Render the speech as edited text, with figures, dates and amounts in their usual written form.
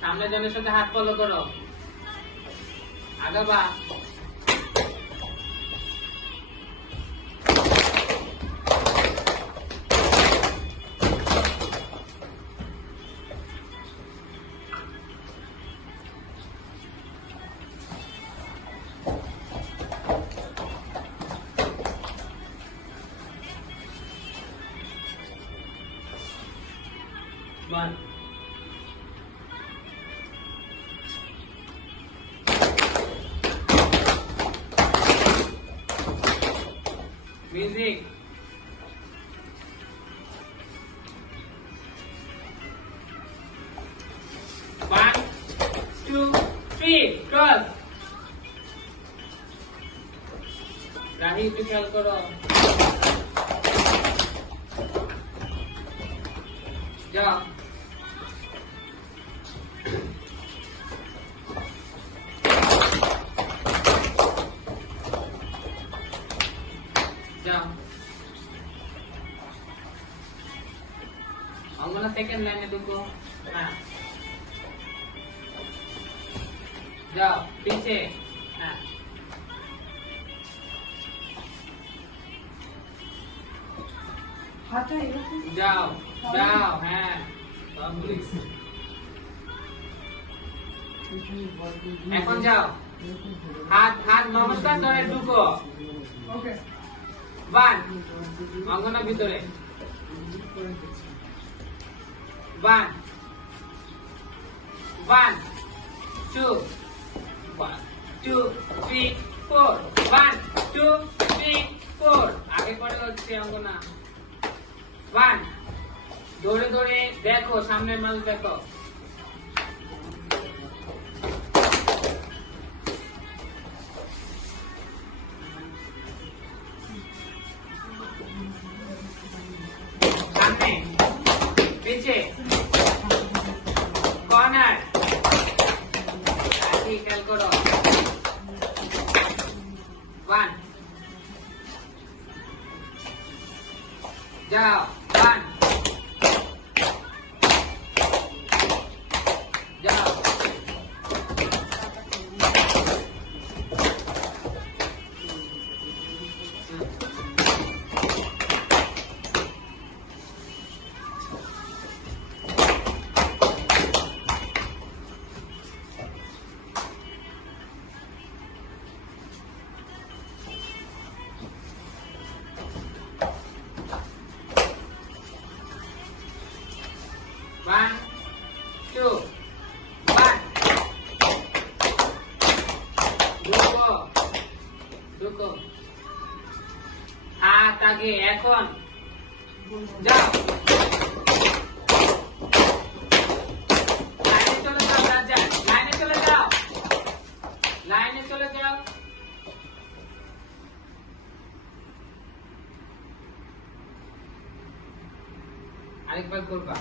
সামনে জনের সাথে হাত ফলো করো, আগাবা। One. Music. One, two, three, cross. Rahi একটু খেয়াল করো। যাও। যাও। অঙ্গনা সেকেন্ড লাইনে ঢুকো। হ্যাঁ, যাও পিছে। হ্যাঁ, যাও যাও। হ্যাঁ, এখন যাও। হাত হাত নমস্কার ধরে ঢুকো। ওয়ান, অঙ্গনার ভিতরে। One, one, two, one, two, three, four. One, two, three, four. আগে পরে হচ্ছে অঙ্গনা। ওয়ান, ধরে ধরে দেখো, সামনের মানুষ দেখো। সামনে, পিছে, কর্নার। খেয়াল করো। ওয়ান, যাও। ওয়ান, যাও। One, two, one. ঢুকো, ঢুকো। হাত আগে, এখন যাও। লাইনে চলে যাও, রাজ্জাক। লাইনে চলে যাও, লাইনে চলে যাও। আরেকবার করবা।